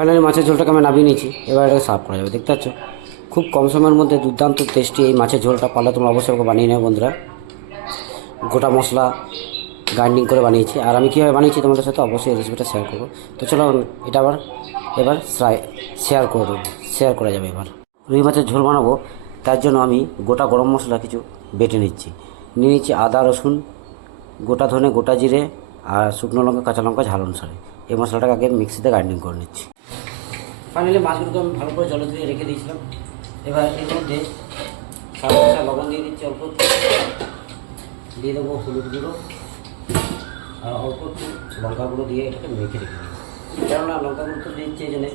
Finally মাছের ঝোলটাকে আমি নামিয়ে নিয়েছি, এবার এটাকে সার্ভ করা যাবে। দেখতে পাচ্ছ খুব কম সময়ের মধ্যে দুর্দান্ত টেস্টি এই মাছের ঝোলটা, পারলে তোমরা অবশ্যই বানিয়ে নেবে বন্ধুরা। গোটা মশলা গ্রাইন্ডিং করে বানিয়েছি, আর আমি কীভাবে বানিয়েছি তোমাদের সাথে অবশ্যই রেসিপিটা শেয়ার করবো। তো চলো এটা এবার শেয়ার করা যাবে। এবার রুই মাছের ঝোল বানাবো, তার জন্য আমি গোটা গরম মশলা কিছু বেটে নিচ্ছি। নিয়ে নিচ্ছি আদা, রসুন, গোটা ধনে, গোটা জিরে আর শুকনো লঙ্কা, কাঁচা লঙ্কা ঝাল অনুসারে। এই মশলাটাকে আগে মিক্সিতে গ্রাইন্ডিং করে নিচ্ছি। ফাইনালি মাছগুলোকে আমি ভালো করে জলে ধুয়ে রেখে দিয়েছিলাম। এবার এর মধ্যে সাদা লবণ দিয়ে দিচ্ছি, অল্প দিয়ে দেবো হলুদ গুঁড়ো আর অল্প একটু লঙ্কা গুঁড়ো দিয়ে এটাকে মেখে রেখে দেবো। কেননা লঙ্কা গুঁড়ো তো দিচ্ছি এই জন্যে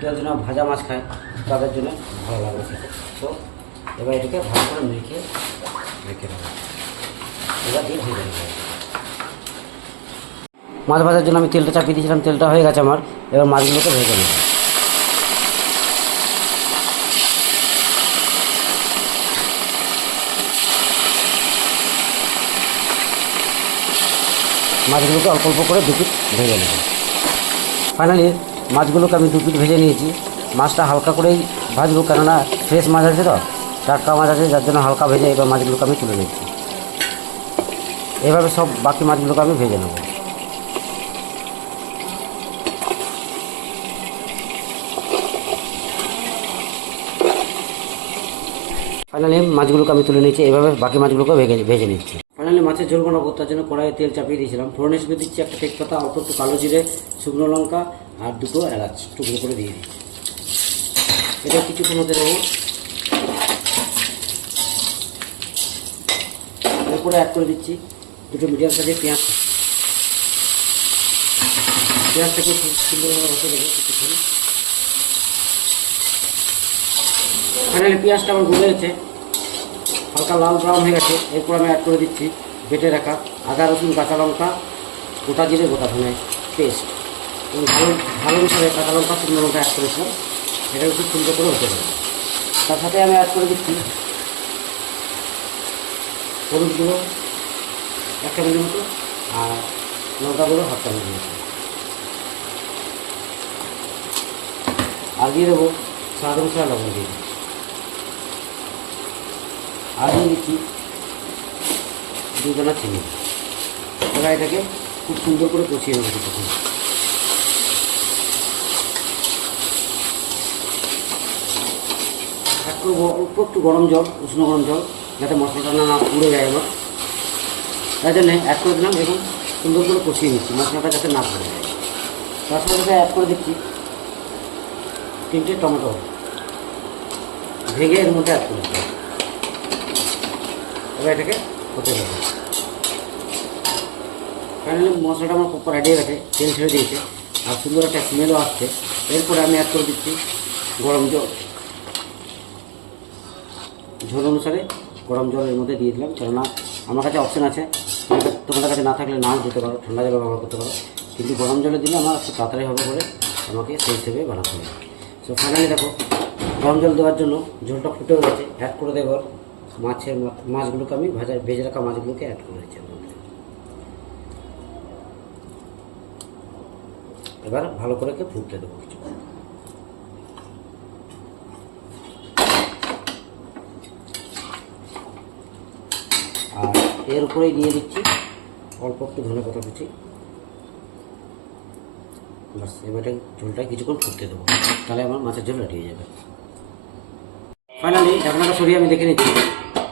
কেউ যেন ভাজা মাছ খায় তাদের জন্য ভালো লাগবে খেতে। তো এবার এটাকে ভালো করে মেখে রেখে দেবো। এবার দিয়ে ভেজে নেবো। মাছ ভাজার জন্য আমি তেলটা চাপিয়ে দিয়েছিলাম, তেলটা হয়ে গেছে আমার। এবার মাছগুলোকে ভেজে নেব। মাছগুলোকে অল্প অল্প করে দু পিঠ ভেজে নেব। ফাইনালি মাছগুলোকে আমি দু পিঠ ভেজে নিয়েছি। মাছটা হালকা করেই ভাজবো, কেননা ফ্রেশ মাছ আছে তো, টাটকা মাছ আছে, যার জন্য হালকা ভেজে এবার মাছগুলোকে আমি তুলে নিচ্ছি। এভাবে সব বাকি মাছগুলোকে আমি ভেজে নেব। ফাইনালি মাছগুলোকে আমি তুলে নিচ্ছি, এভাবে বাকি মাছগুলোকে ভেজে নিচ্ছি। ফাইনালি মাছের ঝোল বানাবো, তার জন্য কড়াইয়ে তেল চাপিয়ে দিয়েছিলাম। ফোড়ন হিসেবে দিচ্ছি একটা তেজপাতা, অল্প একটু কালো জিরে, শুকনো লঙ্কা আর দুটো এলাচ টুকরো করে দিয়ে দিচ্ছি। এটা কিছুক্ষণ হতে দেবো। এরপরে অ্যাড করে দিচ্ছি দুটো মিডিয়াম সাইজের পেঁয়াজ। পেঁয়াজটাকে সুন্দরভাবে হতে দেবো কিছুক্ষণ। ফাইনালি পেঁয়াজটা আমার গলে গেছে, হালকা লাল ব্রাউন হয়ে গেছে। এরপর আমি অ্যাড করে দিচ্ছি বেটে রাখা আদা, রসুন, কাঁচা লঙ্কা, গোটা জিরে, গোটা ধনে পেস্ট এবং ভালো অনুসারে কাঁচা লঙ্কা, শুকনো লঙ্কা অ্যাড করেছিলাম। এটা একটু সুন্দর করে হতে দেবো। তার সাথে আমি অ্যাড করে দিচ্ছি হলুদ গুঁড়ো 1 চামচের মতো আর লঙ্কা গুঁড়ো 1/2 চামচের মতো, আর দিয়ে দেবো স্বাদ অনুসারে লবণ দিয়ে দিচ্ছি। আর দিয়ে দিচ্ছি 2 দানা চিনি। এবার এটাকে খুব সুন্দর করে কষিয়ে নেবো কিছুক্ষণ। অ্যাড করবো অল্প একটু গরম জল, উষ্ণ গরম জল, যাতে মশলাটা না পুড়ে যায় আমার। তাই জন্যে অ্যাড করে দিলাম এবং সুন্দর করে কষিয়ে নিচ্ছি, মশলাটা যাতে না পুড়ে যায়। তার সাথে অ্যাড করে দিচ্ছি 3টে টমেটো ভেঙে এর মধ্যে অ্যাড করে দিচ্ছি। এবার এটাকে হতে দেবো। ফাইনালি মশলাটা আমার খুব রেডি হয়ে গেছে, তেল ছেড়ে দিয়েছে আর সুন্দর একটা স্মেলও আসছে। এরপরে আমি অ্যাড করে দিচ্ছি গরম জল। ঝোল অনুসারে গরম জল এর মধ্যে দিয়ে দিলাম, কেননা আমার কাছে অপশান আছে, তোমাদের কাছে না থাকলে নাও দিতে পারো, ঠান্ডা জল ব্যবহার করতে পারো, কিন্তু গরম জলে দিলে আমার একটু তাড়াতাড়ি হবে বলে আমাকে সেই হিসেবে বানাতে হবে। সো ফাইনালি দেখো গরম জল দেওয়ার জন্য ঝোলটা ফুটে গেছে। অ্যাড করে দেবো মাছগুলোকে, আমি ভেজে রাখা মাছগুলোকে অ্যাড করে দিচ্ছি। এবার ভালো করে ফুটতে দেবো কিছু। আর এর উপরেই দিয়ে দিচ্ছি অল্প একটু ধনে পাতা কুচি। বাস এবার ঝোলটা কিছুক্ষণ ফুটতে দেবো, তাহলে আমার মাছের ঝোল রেডি হয়ে যাবে। ফাইনালি ঢাকনাটা সরিয়ে আমি দেখে নিচ্ছি।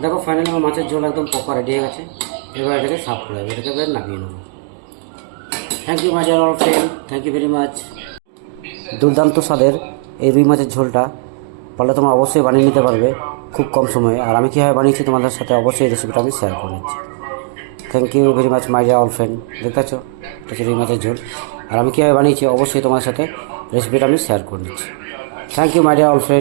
দেখো ফাইনালি আমার মাছের ঝোল একদম পকা রেডি হয়ে গেছে। এবার এটাকে সার্ভ করে দেবো, এটাকে এবার নামিয়ে নেবো। Thank you my dear all friend, thank you very much. দুর্দান্ত স্বাদের এই রুই মাছের ঝোলটা পারলে তোমরা অবশ্যই বানিয়ে নিতে পারবে খুব কম সময়ে। আর আমি কীভাবে বানিয়েছি তোমাদের সাথে অবশ্যই এই রেসিপিটা আমি শেয়ার করে নিচ্ছি। Thank you very much my dear all friend. দেখতে পাচ্ছ এটা হচ্ছে রুই মাছের ঝোল, আর আমি কীভাবে বানিয়েছি অবশ্যই তোমাদের সাথে রেসিপিটা আমি শেয়ার করে নিচ্ছি। Thank you my dear all friend.